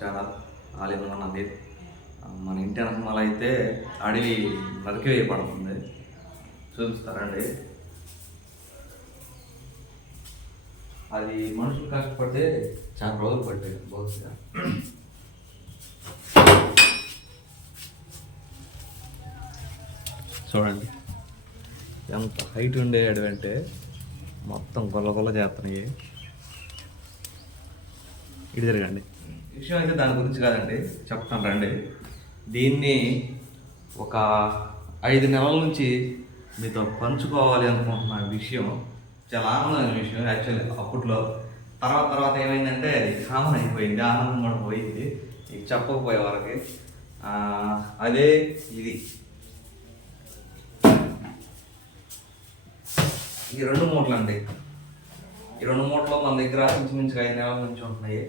Channel all in one అది. మన ఇంటి వెనకమాల అయితే అడవి నరికి వేయబడుతుంది, చూపిస్తారండి. అది మనుషులు కష్టపడితే చాలా రోజులు పట్టాయి బహుశా. చూడండి ఎంత హైట్ ఉండే అడవి అంటే మొత్తం గొల్ల చేస్తున్నాయి. ఇటు తిరగండి. విషయం అయితే దాని గురించి కాదండి, చెప్తాను రండి. దీన్ని ఒక 5 నెలల నుంచి మీతో పంచుకోవాలి అనుకుంటున్న విషయం, చాలా ఆనందమైన విషయం యాక్చువల్లీ. అప్పట్లో తర్వాత ఏమైందంటే అది కామన్ అయిపోయింది, ఆనందం కూడా పోయింది ఇక చెప్పకపోయే వాళ్ళకి. అదే ఇది, ఈ 2 మూటలు అండి. ఈ 2 మూటలు మన దగ్గర ఇంచుమించుగా 5 నెలల నుంచి ఉంటున్నాయి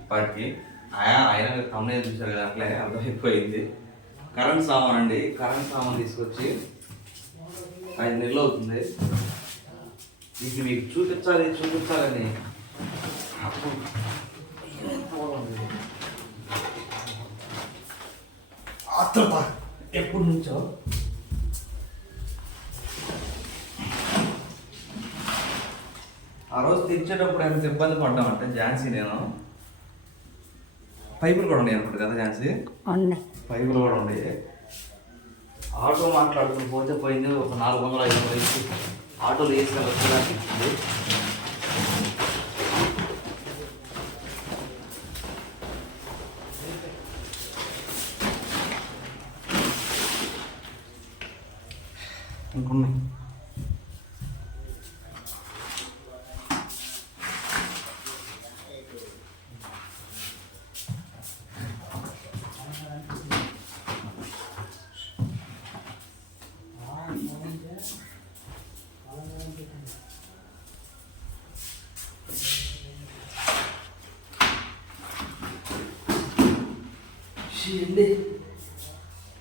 ఇప్పటికి. అయినా మీరు తమ్మునే చూసారు కదా, అట్లే అర్థమైపోయింది. కరెంట్ సామాన్ అండి, కరెంట్ సామాన్ తీసుకొచ్చి 5 నెలలు అవుతుంది. ఇది మీకు చూపించాలని ఎప్పటి నుంచో ఆ రోజు తెచ్చేటప్పుడు ఎంత ఇబ్బంది పడ్డామంటే ఝాన్సీ నేను, పైపులు కూడా ఉన్నాయి అనుకుంటా కదా ఝాన్సీ, పైపులు కూడా ఉన్నాయి. ఆటో మాట్లాడుకుని పోతే పోయింది ఒక 400-500 ఇచ్చి ఆటోలు వేసుకెళ్ళి ఇచ్చింది. ఇంకున్నాయి.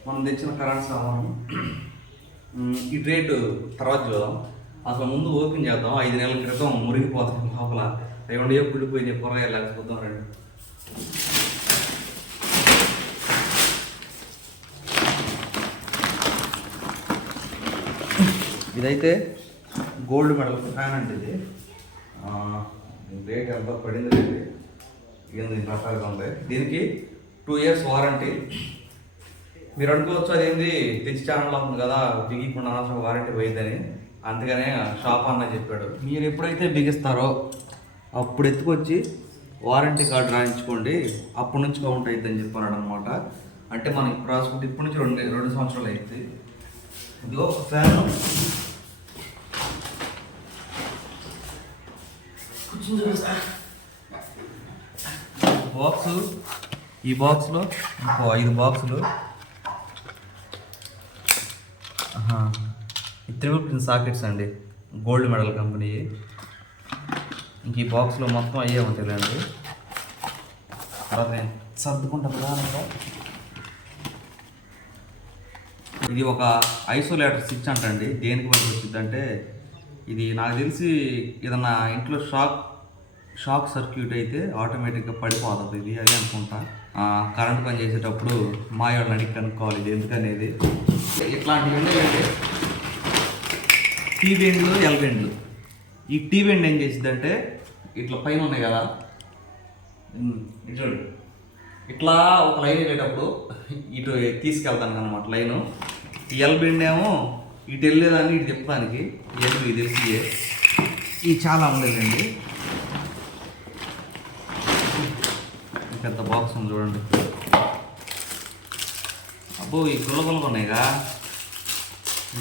మనం తెచ్చిన కరెంట్ సామాను ఈ రేటు తర్వాత చూద్దాం. అసలు ముందు ఓపెన్ చేద్దాం. 5 నెలల క్రితం మురిగిపోతాం లోపల, ఏమంటే కుళ్ళిపోయినాయి కూరగాయలు లేకపోతాం రండి. ఇదైతే గోల్డ్ మెడల్ ఫ్యాన్ అంటే ఇది రేట్ ఎంత పడింది రేటు, ఏంది రకాలుగా ఉంది. దీనికి 2 years వారంటీ. మీరు అనుకోవచ్చు అదేంది తెచ్చి ఛానల్లో ఉంది కదా బిగికుండా అనవసరం వారంటీ పోయిందని, అందుకనే షాప్ అన్న చెప్పాడు. మీరు ఎప్పుడైతే బిగిస్తారో అప్పుడు ఎత్తుకొచ్చి వారంటీ కార్డు రాయించుకోండి, అప్పటి నుంచి కౌంట్ అవుతుందని చెప్పన్నాడు అనమాట. అంటే మనం ఇప్పుడు రాసుకుంటే ఇప్పటి నుంచి 2 సంవత్సరాలు అవుతుంది. ఇదిగో ఫ్యాను బాక్సు, ఈ బాక్స్లో ఇంకో 5 బాక్సులు, ఈ 3 pin సాకెట్స్ అండి, గోల్డ్ మెడల్ కంపెనీ. ఇంక ఈ బాక్స్లో మొత్తం అయ్యే ఉంటాయండి. తర్వాత నేను సర్దుకుంటా ప్రధానంగా. ఇది ఒక ఐసోలేటర్ స్విచ్ అంటండి. దేనికి పనికి వచ్చిందంటే ఇది నాకు తెలిసి ఏదన్నా ఇంట్లో షాక్ సర్క్యూట్ అయితే ఆటోమేటిక్గా పడిపోతుంది ఇది, అదే అనుకుంటా. కరెంట్ పని చేసేటప్పుడు మా వాళ్ళని అడిగి కనుక్కోవాలి ఇది ఎందుకనేది. ఇట్లాంటివి ఉండేవండి టీ బెండ్లు, ఎల్ బెండ్లు. ఈ టీ బెండ్ ఏం చేసిద్దంటే ఇట్లా పైన ఉన్నాయి కదా, ఇటు ఇట్లా ఒక లైన్ వెళ్ళేటప్పుడు ఇటు తీసుకెళ్తాను అనమాట లైను. ఈ ఎల్ బెండ్ ఏమో ఇటు వెళ్ళేదాన్ని ఇటు తిప్పడానికి, ఇది తెలిసి ఇవి చాలా ఉండేదండి. పెద్ద బాక్స్ ఉంది చూడండి. అబ్బో ఈ గుల్లగుల్లగా ఉన్నాయిగా,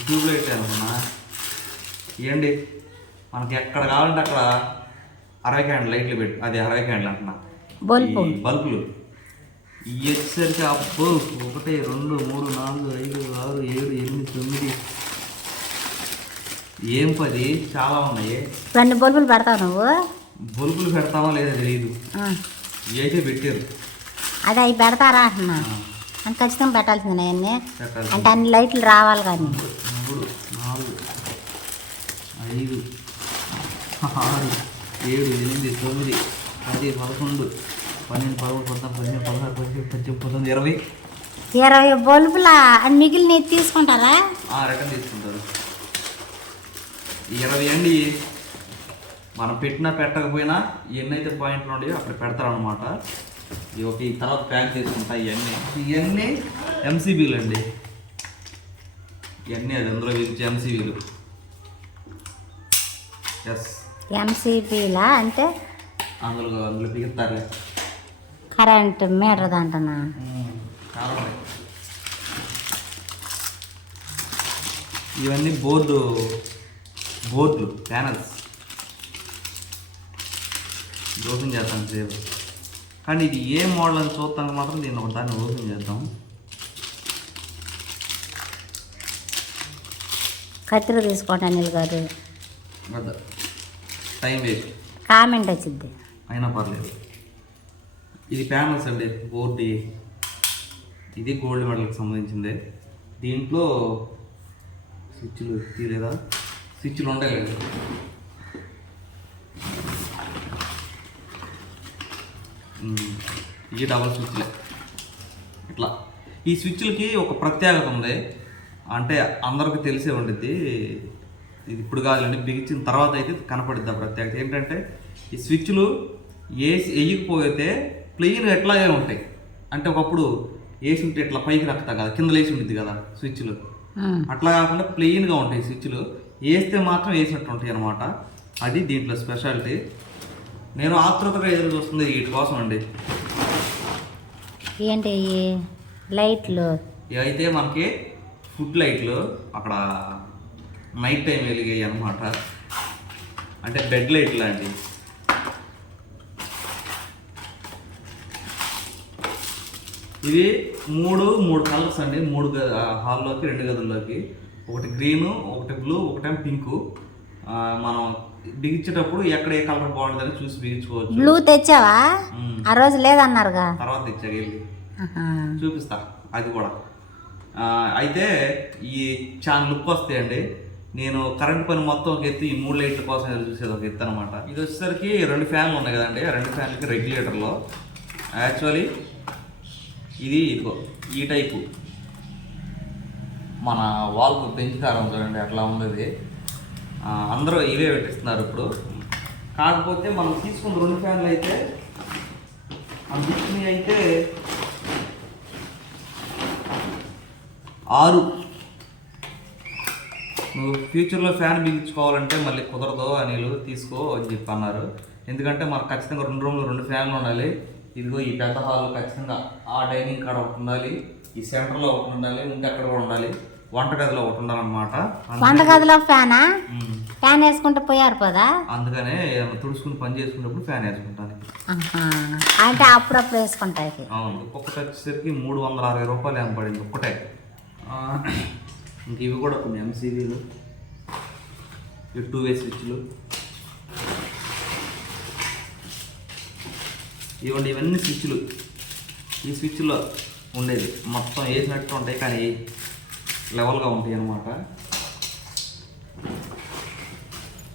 ట్యూబ్ లైట్ అనుకున్నా. ఇవ్వండి మనకి ఎక్కడ కావాలంటే అక్కడ 60 క్యాండిల్ లైట్లు పెట్టి, అది 60 క్యాండిల్ అంటున్నా, బల్బులు ఇవి వచ్చేసరికి అబ్బో 1 2 3 4 5 6 7 8 9 ఏం 10 చాలా ఉన్నాయి. బల్బులు పెడతావు నువ్వు? బల్బులు పెడతావా లేదా తెలియదు, ఇవి అయితే పెట్టారు. అదే అవి పెడతారా అంటున్నా. అని ఖచ్చితంగా పెట్టాల్సింది అవన్నీ, అంటే అన్ని లైట్లు రావాలి. కానీ 3 4 5 6 7 8 9 10 11 12, 13, 14, 15, 16, 17, 18, 19, 20. 20 బల్బులా అని మిగిలిన తీసుకుంటారా? రిటర్న్ తీసుకుంటారు. 20 అండి. మనం పెట్టినా పెట్టకపోయినా ఎన్నైతే పాయింట్లు ఉన్నాయో అక్కడ పెడతారనమాట. ఈ తర్వాత ప్యాక్ చేసుకుంటా. ఇవన్నీ ఎంసీబీలు అండి. ఇవన్నీ అది అందులో విధించే ఎంసీబీలు. ఎస్, ఎంసీబీలా అంటే అందులో బిగుతారులే. Current meter దాంట్లోనా? ఇవన్నీ బోర్డులు ప్యానల్స్ ఓపెన్ చేస్తాం సేపు. కానీ ఇది ఏ మోడల్ అని చూస్తానికి మాత్రం దీన్ని ఒక దాన్ని ఓపెన్ చేద్దాం. కత్తిరి తీసుకోండి అనిల్ గారు. టైం వేస్ట్, కామెంట్ వచ్చింది అయినా పర్లేదు. ఇది ప్యానల్స్ అండి, బోర్డు. ఇది గోల్డ్ మెడల్కి సంబంధించిందే. దీంట్లో స్విచ్లు తీయలేదా? స్విచ్లు ఉండలేదు. ఈ డబల్ స్విచ్లే. ఇట్లా ఈ స్విచ్లకి ఒక ప్రత్యేకత ఉంది. అంటే అందరికి తెలిసే ఉండిద్ది. ఇది ఇప్పుడు కాదులేండి, బిగించిన తర్వాత అయితే కనపడిద్ది. ఆ ప్రత్యేకత ఏంటంటే ఈ స్విచ్లు వేయకపోతే ప్లెయిన్ ఎట్లాగే ఉంటాయి. అంటే ఒకప్పుడు వేసి ఉంటే ఇట్లా పైకి రక్కుతాం కదా, కింద లేచి ఉంటుంది కదా స్విచ్లు. అట్లా కాకుండా ప్లెయిన్గా ఉంటాయి స్విచ్లు. వేస్తే మాత్రం వేసినట్టు ఉంటాయి అన్నమాట. అది దీంట్లో స్పెషాలిటీ. నేను ఆతృతగా ఎదురు చూస్తుంది వీటి కోసం అండి. ఏంటి లైట్లు? ఇవైతే మనకి ఫుడ్ లైట్లు అక్కడ నైట్ టైం వెలిగాయి అన్నమాట. అంటే బెడ్ లైట్ లాంటివి. ఇవి మూడు కలర్స్ అండి. 3 హాల్లోకి 2 గదుల్లోకి. ఒకటి గ్రీను, ఒకటి బ్లూ, ఒకటేమో పింకు. మనం బిగించేటప్పుడు ఎక్కడ ఏ కలర్ బాగుంటుందని చూసి బిగించుకోవచ్చు. బ్లూ తెచ్చావా? ఆ రోజు లేదన్నారుగా. తర్వాత తెచ్చా, వెళ్ళి చూపిస్తా అది కూడా. అయితే ఈ చాలా లుక్ వస్తాయండి. నేను కరెంట్ పని మొత్తం ఒక ఎత్తు, ఈ 3 లైట్ల కోసం చూసేది ఒక ఎత్తు అనమాట. ఇది వచ్చేసరికి 2 ఫ్యాన్లు ఉన్నాయి కదండి. ఆ 2 ఫ్యాన్లకి రెగ్యులేటర్లో యాక్చువల్లీ ఇది ఈ టైపు మన వాల్కు పెంచుకారం చూడండి, అట్లా ఉంది. అందరూ ఇవే పెట్టిస్తున్నారు ఇప్పుడు. కాకపోతే మనం తీసుకున్న 2 ఫ్యాన్లు అయితే అందించినవి అయితే 6. నువ్వు ఫ్యూచర్లో ఫ్యాన్ బిగించుకోవాలంటే మళ్ళీ కుదరదు అనిలు, తీసుకో అని చెప్పి అన్నారు. ఎందుకంటే మనకు ఖచ్చితంగా 2 రూమ్లు 2 ఫ్యాన్లు ఉండాలి. ఇదిగో ఈ పెద్ద హాల్లో ఖచ్చితంగా ఆ డైనింగ్ కాడ ఒకటి ఉండాలి, ఈ సెంటర్లో ఒకటి ఉండాలి, ఇంకెక్కడ కూడా ఉండాలి, వంటగదిలో ఒకటి ఉండాలన్నమాట. వంటగదిలో ఫ్యానా? ఫ్యాన్ వేసుకుంటే పోయారు పోదా? అందుకనే తుడుచుకుని పని చేసుకున్నప్పుడు ఫ్యాన్ వేసుకుంటాను. అంటే అప్పుడప్పుడు వేసుకుంటాయి. అవును. ఒక్కొక్కటి వచ్చేసరికి 360 రూపాయలు ఏం పడింది ఒక్కటే. ఇంక ఇవి కూడా కొన్ని ఎంసీబీలు, 2 వే స్విచ్లు. ఇవ్వండి, ఇవన్నీ స్విచ్లు. ఈ స్విచ్లో ఉండేది మొత్తం వేసినట్టు ఉంటాయి, కానీ లెవెల్గా ఉంటాయి అన్నమాట.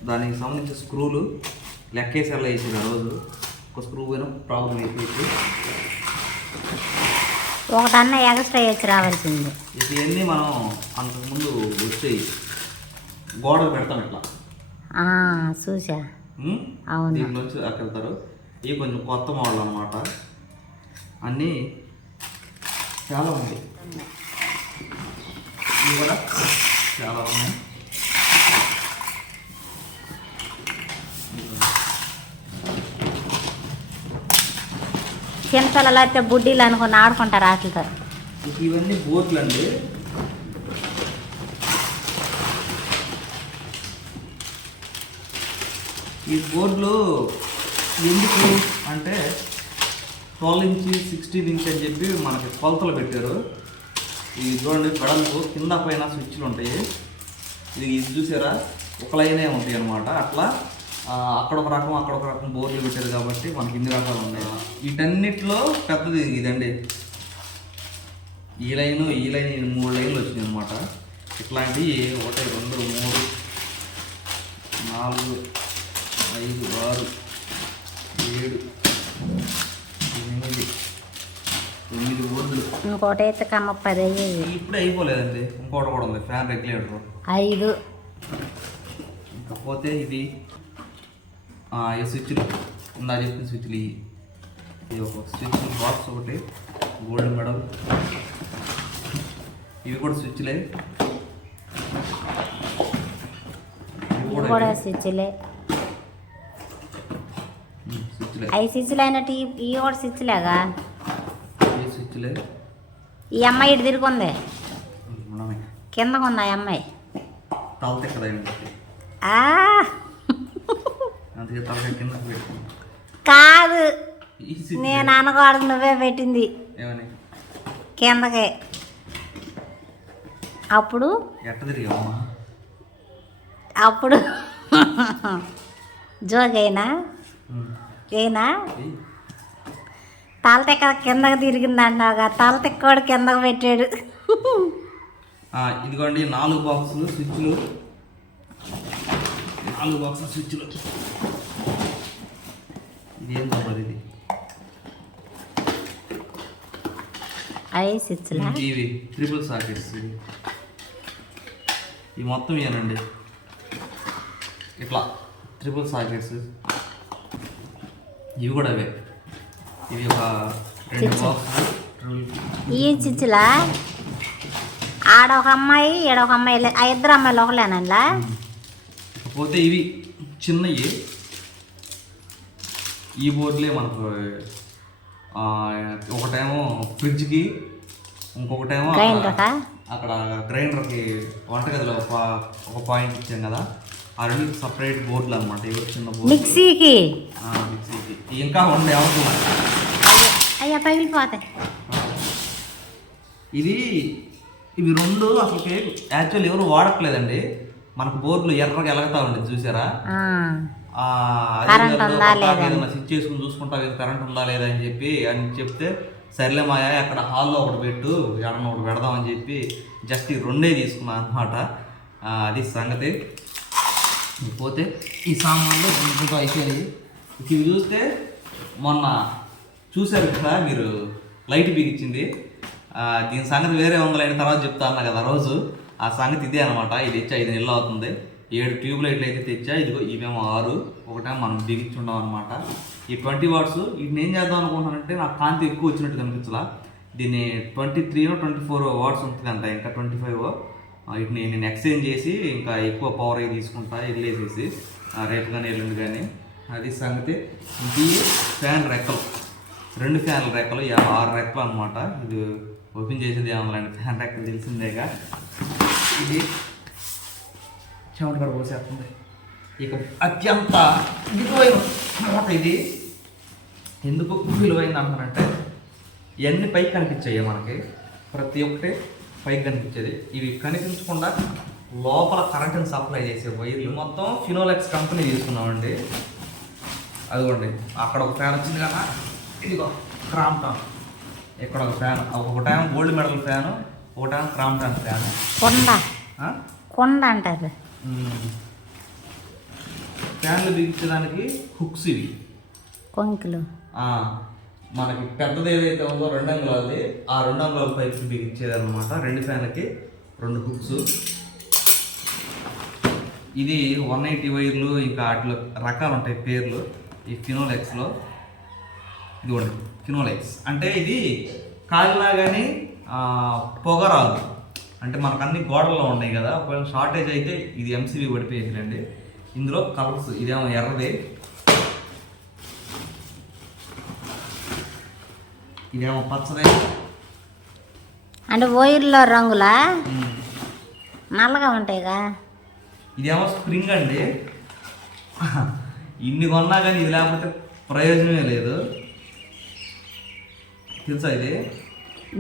దానికి సంబంధించిన స్క్రూలు లెక్కేసార్లు వేసేది. ఆ రోజు ఒక స్క్రూ పోయినా ప్రాబ్లం అయిపోయింది. ఒకటన్నా ఎక్స్ట్రా వేసి రావాల్సింది. ఇవన్నీ మనం అంతకుముందు వచ్చేవి గోడలు పెడతాం ఇట్లా. చూసా. అవును. దీంట్లో వచ్చి అక్కడతారు. ఇవి కొంచెం కొత్త మోడల్ అన్నమాట. అన్నీ చాలా ఉన్నాయి. ఇవి కూడా చాలా ఉన్నాయి. చిన్నపిల్లలు అయితే బుడ్డీలు అనుకుని ఆడుకుంటారు వాటితో. ఇవన్నీ బోర్డులు అండి. ఈ బోర్డులు ఎందుకు అంటే 12 ఇంచ్ 16 ఇంచ్ అని చెప్పి మనకి కొలతలు పెట్టారు. ఇది చూడండి, వెడల్పు కింద పైన స్విచ్లు ఉంటాయి. ఇది చూసారా, ఒక లైనే ఉంటాయి అన్నమాట. అట్లా అక్కడ ఒక రకం బోర్డులు పెట్టారు కాబట్టి మనకి ఇన్ని రకాలు ఉన్నాయి. వీటన్నిటిలో పెద్దది ఇదండి. ఈ లైన్ 3 లైన్లు వచ్చినాయి అన్నమాట. ఇట్లాంటివి 1 2 3 4 5 6 7 ఇంకోటి అయితే కమ్మ 10 అయ్యేవి. ఇప్పుడే అయిపోలేదండి, ఇంకోటి కూడా ఉంది ఫ్యాన్ రెగ్యులేటర్ 5. ఇకపోతే ఇది ఈ స్విచ్లు ఇందా చెప్పిన స్విచ్లు ఇది ఒక స్విచ్ బాక్స్ ఒకటి గోల్డ్ మెడల్, ఇవి కూడా స్విచ్లే, ఇవి కూడా స్విచ్లే. స్విచ్లే 5 స్విచ్లు అయినట్టు ఇవి కూడా స్విచ్లేగా. ఈ స్విచ్లే. ఈ అమ్మాయి ఇటు తిరుగుంది, మనమే కిందకు ఉంది ఆ అమ్మాయి. తలతే కదా అందుకే తలకాయ కింద పెట్టుకున్నాం. కాదు, ఈ స్విచ్ నేను అనకూడదు, నువ్వే పెట్టింది ఏమని కిందకి. అప్పుడు ఎట్ట తిరిగామా అప్పుడు జోగైనా అయినా తల తెక్క కిందకి తిరిగింది అన్నావుగా, తల తెక్కోడు కిందకి పెట్టాడు. ఇదిగోండి 4 బాక్సులు స్విచ్లు, 4 బాక్సుల స్విచ్లు. ఇది ఏం తప్పదు, ఇది 5 స్విచ్లా. ఇవి ట్రిపుల్ సాకెట్స్, ఇవి మొత్తం ఇవేనండి ఇట్లా ట్రిపుల్ సాకెట్స్. ఇవి కూడా అవే, ఇవి ఒక 2 బాక్సులు. ఈ స్విచ్లా ఆడ ఒక అమ్మాయి ఈడ ఒక అమ్మాయి, ఆ 2 అమ్మాయిలు ఒకలేనంలా. ఇకపోతే ఇవి చిన్నవి, ఈ బోర్డులే మనకు ఒకటేమో ఫ్రిడ్జ్కి, ఇంకొకటేమో అక్కడ గ్రైండర్కి వంటగదిలో ఒక పాయింట్ ఇచ్చాం కదా, ఆ 2 సపరేట్ బోర్డులు అనమాట. ఇవి చిన్న బోర్డు మిక్సీకి. మిక్సీకి ఇంకా ఉండే అవసరం. అయ్యా పగిలిపోతాయి. ఇవి 2 అసలుకి యాక్చువల్ ఎవరు వాడట్లేదండి. మనకు బోర్డులు ఎర్రగా ఎలగతా ఉండేది చూసారా, ఏదైనా స్విచ్ చేసుకుని చూసుకుంటా కరెంట్ ఉందా లేదా అని చెప్తే సర్లే మాయా అక్కడ హాల్లో ఒకటి పెట్టు, ఎడన ఒకటి పెడదామని చెప్పి జస్ట్ ఈ 2 తీసుకున్నాను అనమాట. అది సంగతి. పోతే ఈ సామాన్లు 2 అయిపోయాయి. ఇవి చూస్తే మొన్న చూసారు కదా మీరు, లైట్ బిగించింది, దీని సంగతి వేరే ఉందలైన తర్వాత చెప్తా అన్నా కదా రోజు, ఆ సంగతి ఇదే అనమాట. ఇది తెచ్చి 5 నెలలు అవుతుంది. 7 ట్యూబ్ లైట్లు అయితే తెచ్చా. ఇదిగో ఇవేమో 6, ఒకటేమో మనం బిగించుండాం అనమాట. ఈ 20 వాట్స్ వీటిని ఏం చేద్దాం అనుకుంటున్నానంటే, నాకు కాంతి ఎక్కువ వచ్చినట్టు కనిపించలా. దీన్ని 23 or 24 వాట్స్ ఉంటుందంట, ఇంకా 25. వీటిని నేను ఎక్స్చేంజ్ చేసి ఇంకా ఎక్కువ పవర్ అయి తీసుకుంటా వెళ్ళేసేసి, రేపు కానీ ఎల్లుండి కానీ. అది సంగతి. ఇది ఫ్యాన్ రెక్కలు, 2 ఫ్యాన్ల రెక్కలు, 6 రెక్కలు అనమాట. ఇది ఓపెన్ చేసేది ఏమన్నాండి, ఫ్యాన్ రెక్కలు తెలిసిందేగా. ఇది చెమట కూడా పోసేస్తుంది. ఇక అత్యంత విలువైన తర్వాత ఇది ఎందుకు విలువైంది అంటారంటే, ఇవన్నీ పైకి కనిపించాయి మనకి, ప్రతి ఒక్కటి పైకి కనిపించేది. ఇవి కనిపించకుండా లోపల కరెంటుని సప్లై చేసే వైర్లు మొత్తం ఫినోలెక్స్ కంపెనీ తీసుకున్నామండి. అదిగోండి అక్కడ ఒక ఫ్యాన్ వచ్చింది కదా, ఇదిగో క్రాంప్టాన్, ఇక్కడ ఒక ఫ్యాన్, ఒకటేమో గోల్డ్ మెడల్ ఫ్యాను, ఒకటేమో క్రాంప్టాన్ ఫ్యాను. కొండ అంటారు. ఫ్యాన్లు బిగించడానికి హుక్స్ ఇవి, కొంకులు. మనకి పెద్దది ఏదైతే ఉందో 2 అంగుళాలది, ఆ 2 అంగుళాల పైకి బిగించేది అనమాట. 2 ఫ్యాన్లకి 2 హుక్స్. ఇది 180 వైర్లు, ఇంకా వాటిలో రకాలు ఉంటాయి పేర్లు. ఈ ఫినోలెక్స్లో ఇదిగోండి, ఫినోలెక్స్ అంటే ఇది కాలినా కానీ పొగ రాదు. అంటే మనకు అన్ని గోడల్లో ఉన్నాయి కదా, ఒకవేళ షార్టేజ్ అయితే ఇది ఎంసీబీ పడిపోయిందండి. ఇందులో కలర్స్, ఇదేమో ఎర్రది, ఇదేమో పచ్చదే. అంటే వైర్లో రంగులా నల్లగా ఉంటాయిగా. ఇదేమో స్ప్రింగ్ అండి. ఇన్ని కొన్నా కానీ ఇది లేకపోతే ప్రయోజనమే లేదు, తెలుసా. ఇది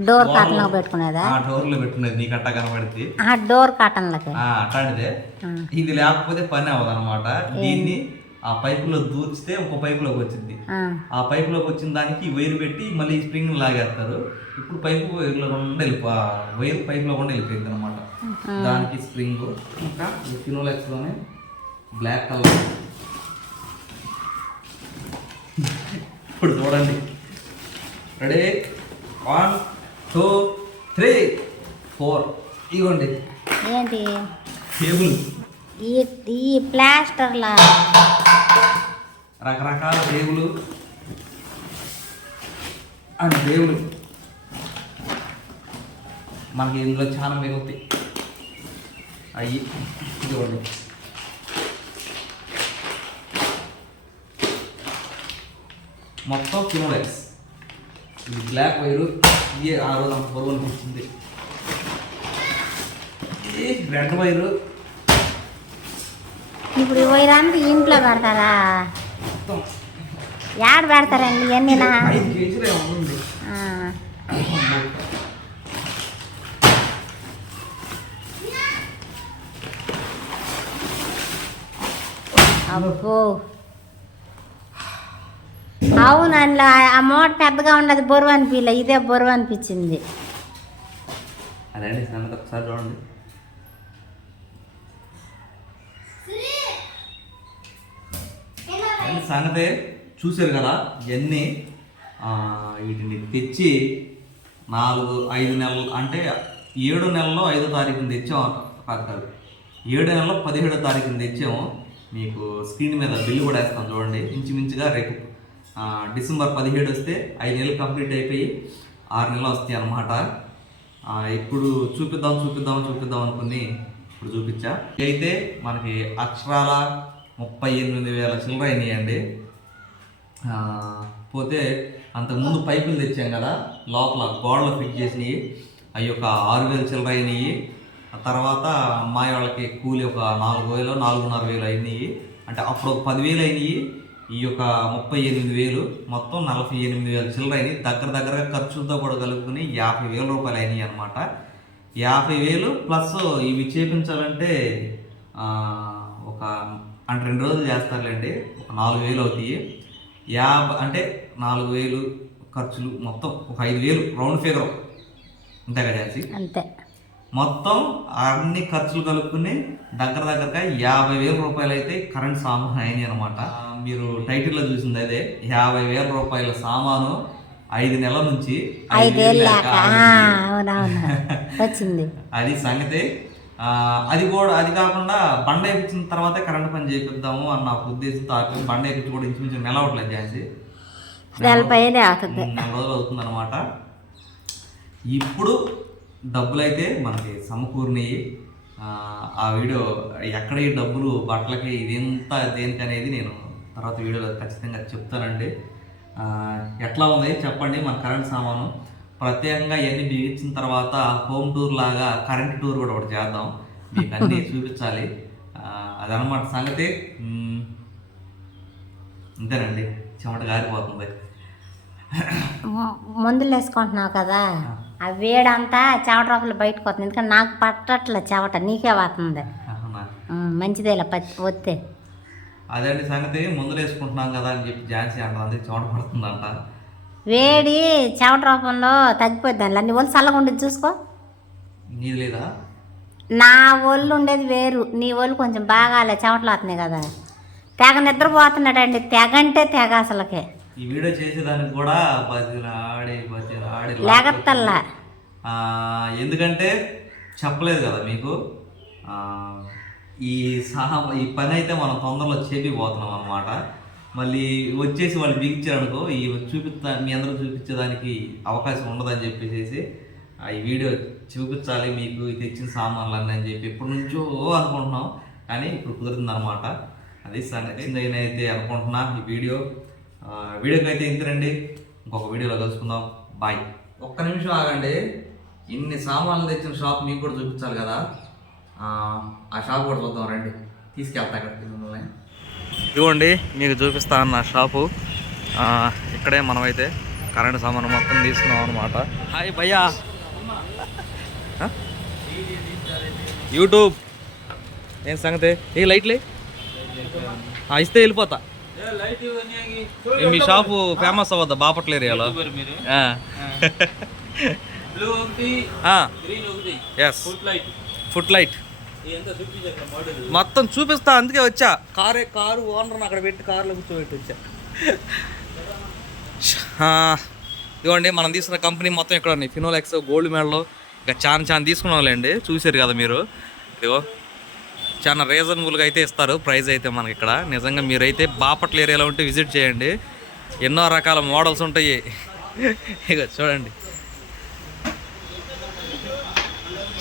డోర్ కాటన్ పెట్టుకునేదా? డోర్లో పెట్టుకునేది, నీకు అట్టా కనబడితే డోర్ కాటన్లకి అట్లాంటిదే. ఇది లేకపోతే పని అవ్వదు అనమాట. దీన్ని ఆ పైపులో దూర్చితే ఒక పైపులోకి వచ్చింది, ఆ పైపులోకి వచ్చిన దానికి వైర్ పెట్టి మళ్ళీ స్ప్రింగ్ లాగేస్తారు. ఇప్పుడు పైపు వైర్లో కూడా వైర్ పైపులో కూడా వెళ్ళిపోయింది అనమాట. దానికి స్ప్రింగ్. ఇంకా ఈ ఫినోలెక్స్లోనే బ్లాక్ కలర్. ఇప్పుడు చూడండి, రెడీ 1 2 3 4 ఇవ్వండి ఏంటి టేబుల్. ఈ ప్లాస్టర్లా రకరకాల టేబుల్ అండ్ టేబుల్ మనకి ఇందులో చాలా మిగులుతాయి అవి ఇవ్వండి. మొత్తం ఫినోలెక్స్. ఇది బ్లాక్ వైరు, ఇది ఆ రోజు అంత పొరుగు అనిపించింది. ఇది రెడ్ వైరు. ఇప్పుడు వైరంతా ఇంట్లో పెడతారా? మొత్తం యాడ పెడతారండి ఇవన్నీ 5 కేజీలు ఏమో ఉంది. అబ్బో అవును, అందులో ఆ మూట పెద్దగా ఉండదు, బరువు అనిపించలే, ఇదే బరువు అనిపించింది. అదండి సంగతి, ఒకసారి చూడండి. సంగతే చూసారు కదా ఇవన్నీ. వీటిని తెచ్చి 4-5 నెలలు అంటే 7 నెలలో 5వ తారీఖున తెచ్చాము. కాదు 7 నెలలో 17వ తారీఖున తెచ్చాము. మీకు స్క్రీన్ మీద బిల్లు కూడా వేస్తాం చూడండి. ఇంచుమించుగా రేపు డిసెంబర్ 17 వస్తే 5 నెలలు కంప్లీట్ అయిపోయి 6 నెలలు వస్తాయి అన్నమాట. ఇప్పుడు చూపిద్దాం అనుకుని ఇప్పుడు చూపించా. అయితే మనకి అక్షరాల 38,000 చిల్లర అయినాయండి. పోతే అంతకుముందు పైపులు తెచ్చాం కదా, లోపల గోడలు ఫిట్ చేసినవి అవి ఒక 6,000 చిల్లర అయినాయి. తర్వాత అమ్మాయి వాళ్ళకి కూలి ఒక 4,000 4,500 అయినాయి. అంటే అప్పుడు ఒక 10,000 అయినాయి. ఈ యొక్క 38,000 మొత్తం 48,000 చిల్లర అయినాయి. దగ్గరగా ఖర్చులతో కూడా కలుపుకుని 50,000 రూపాయలు అయినాయి అనమాట. 50,000 ప్లస్ ఇవి చేపించాలంటే ఒక అంటే 2 రోజులు చేస్తారులేండి, ఒక 4,000 అవుతాయి. 50 అంటే 4,000 ఖర్చులు మొత్తం ఒక 5,000 రౌండ్ ఫిగర్ అంతే కదా చేసి. అంతే మొత్తం అన్ని ఖర్చులు కలుపుకుని దగ్గరగా 50,000 రూపాయలు అయితే కరెంట్ సామాన్ అయినాయి అనమాట. మీరు టైటిల్లో చూసింది అదే, 50,000 రూపాయల సామాను 5 నెలల నుంచి 5,000 వచ్చింది. అది సంగతి. అది కాకుండా బండ వేయించిన తర్వాతే కరెంట్ పని చేపిద్దాము అన్న ఒక ఉద్దేశంతో ఆపి బండ వేయించి కూడా ఇంచుమించు నెల అవట్లేదు చేసి 4 రోజులు అవుతుంది అనమాట. ఇప్పుడు డబ్బులు అయితే మనకి సమకూరినాయి. ఆ వీడియో ఎక్కడ ఈ డబ్బులు బట్టలకి ఇదెంత దేనికి అనేది నేను తర్వాత వీడియోలో ఖచ్చితంగా చెప్తానండి. ఎట్లా ఉంది చెప్పండి మన కరెంట్ సామాను. ప్రత్యేకంగా ఇవన్నీ బిగించిన తర్వాత హోమ్ టూర్ లాగా కరెంట్ టూర్ కూడా ఒకటి చేద్దాం, మీకు అన్నీ చూపించాలి. అదనమాట సంగతి. అంతేనండి, చెమట గారిపోతుంది. మందులు వేసుకుంటున్నావు కదా, ఆ వేడంతా చెమట రూపంలో బయటకు వస్తుంది. ఎందుకంటే నాకు పట్టట్లే చెమట, నీకే పోతుంది. మంచిదేలా వస్తే అదండి సంగతి. మందులు వేసుకుంటున్నాం కదా అని చెప్పి ఝాన్సీ అంట, అందుకే చెమట పడుతుందంట. వేడి చెమట రూపంలో తగ్గిపోద్ది. అందులో నీ ఒళ్ళు చల్లగా ఉండేది చూసుకో. నీది లేదా? నా ఒళ్ళు ఉండేది వేరు, నీ ఒళ్ళు కొంచెం బాగాలే, చెమటలు వస్తున్నాయి కదా. తెగ నిద్రపోతున్నాడండి, తెగ అంటే తెగ అసలుకే. ఈ వీడియో చేసేదానికి కూడా ఆడి లేగత్తల్లా. ఎందుకంటే చెప్పలేదు కదా మీకు. ఈ పని అయితే మనం తొందరలో చేపిపోతున్నాం అనమాట. మళ్ళీ వచ్చేసి వాళ్ళు బిగించారనుకో ఈ మీ అందరూ చూపించేదానికి అవకాశం ఉండదని చెప్పేసి ఈ వీడియో చూపించాలి మీకు తెచ్చిన సామాన్లన్నీ అని చెప్పి ఎప్పటి నుంచో అనుకుంటున్నాం, కానీ ఇప్పుడు కుదురుతుంది అనమాట. అది సంగతి అయితే అనుకుంటున్నా. ఈ వీడియోకి అయితే ఇంతరండి. ఇంకొక వీడియోలో కలుసుకుందాం. బాయ్. ఒక్క నిమిషం ఆగండి. ఇన్ని సామాన్లు తెచ్చిన షాప్ మీకు కూడా చూపించాలి కదా, ఆ షాప్ కూడా చూద్దాం రండి. తీసుకెళ్తా అక్కడికి మిమ్మల్ని. ఇదిగోండి మీకు చూపిస్తా అన్న షాపు. ఇక్కడే మనమైతే కరెంటు సామాను మొత్తం తీసుకున్నాం అనమాట. హాయ్ భయ్యా. యూట్యూబ్ ఏం సంగతి? ఏ లైట్లే ఇస్తే వెళ్ళిపోతా. మీ షాపు ఫేమస్ అవ్వద్దా బాపట్ల ఏరియాలో? ఫుట్ లైట్ మొత్తం చూపిస్తా, అందుకే వచ్చా. కారు ఓనర్ అక్కడ పెట్టి కారులో కూర్చోబెట్టి వచ్చా. ఇదిగోండి మనం తీసుకున్న కంపెనీ మొత్తం ఇక్కడ ఉన్నాయి. ఫినోలెక్స్, గోల్డ్ మెడల్, ఇంకా చాలా తీసుకున్నాంలేండి. చూసారు కదా మీరు. ఇదిగో చాలా రీజనబుల్గా అయితే ఇస్తారు ప్రైస్ అయితే మనకి ఇక్కడ. నిజంగా మీరైతే బాపట్ల ఏరియాలో ఉంటే విజిట్ చేయండి. ఎన్నో రకాల మోడల్స్ ఉంటాయి. ఇక చూడండి,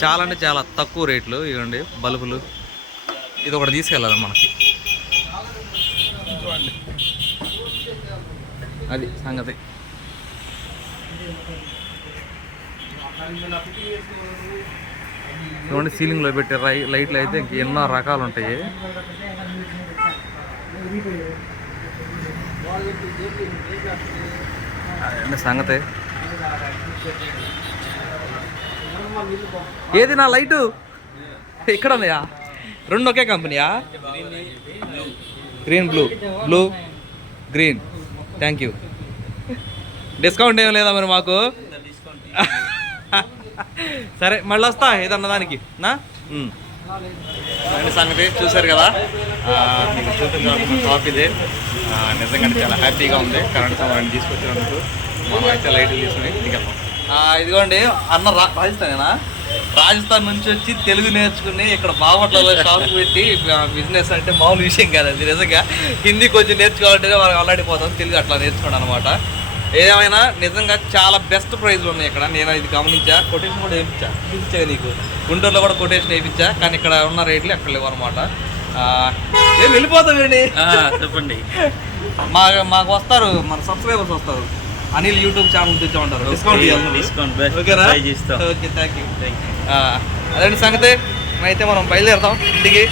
చాలా అంటే చాలా తక్కువ రేట్లు. ఇవ్వండి బల్బులు, ఇది ఒకటి తీసుకెళ్ళాలి మనకి. చూడండి అది సంగతి. చూడండి సీలింగ్లో పెట్టే లైట్లు అయితే ఇంక ఎన్నో రకాలు ఉంటాయి. అదే సంగతి. ఏది నా లైటు ఇక్కడ ఉన్నాయా? రెండు ఒకే కంపెనీయా? Green blue, blue green. Thank you. Discount ఏం లేదా మరి మాకు? సరే మళ్ళీ వస్తా ఏదన్నా దానికి నా సంగతి. చూసారు కదా, మీకు చూపించాలనుకున్న షాప్ ఇదే. నిజంగా చాలా హ్యాపీగా ఉంది. కరెంట్ సామాన్ తీసుకొచ్చినందుకు. మనం అయితే లైట్లు తీసుకుని దిగెళ్తాం. ఇదిగోండి అన్న రాజస్థానేనా? రాజస్థాన్ నుంచి వచ్చి తెలుగు నేర్చుకుని ఇక్కడ బాపట్లలో షాప్ పెట్టి బిజినెస్ అంటే మామూలు విషయం కాదు అది. నిజంగా హిందీ కొంచెం నేర్చుకోవాలంటే మనం అల్లాడిపోతాం, తెలుగు అట్లా నేర్చుకోండి అనమాట. ఏదేమైనా నిజంగా చాలా బెస్ట్ ప్రైజ్లు ఉన్నాయి ఇక్కడ. నేను ఇది గమనించా. కొటేషన్ కూడా చూపించా నీకు. గుంటూరులో కూడా కొటేషన్ వేయించా, కానీ ఇక్కడ ఉన్న రేట్లు అక్కడ లేవు అనమాట. ఏం వెళ్ళిపోతామండి. చెప్పండి. మాకు వస్తారు, మన సబ్స్క్రైబర్స్ వస్తారు. అనిల్ యూట్యూబ్ ఛానల్ తెచ్చా ఉంటారు. డిస్కౌంట్ ఓకేనా? Okay thank you. అదే సంగతి. అయితే మనం బయలుదేరుతాం ఇంటికి.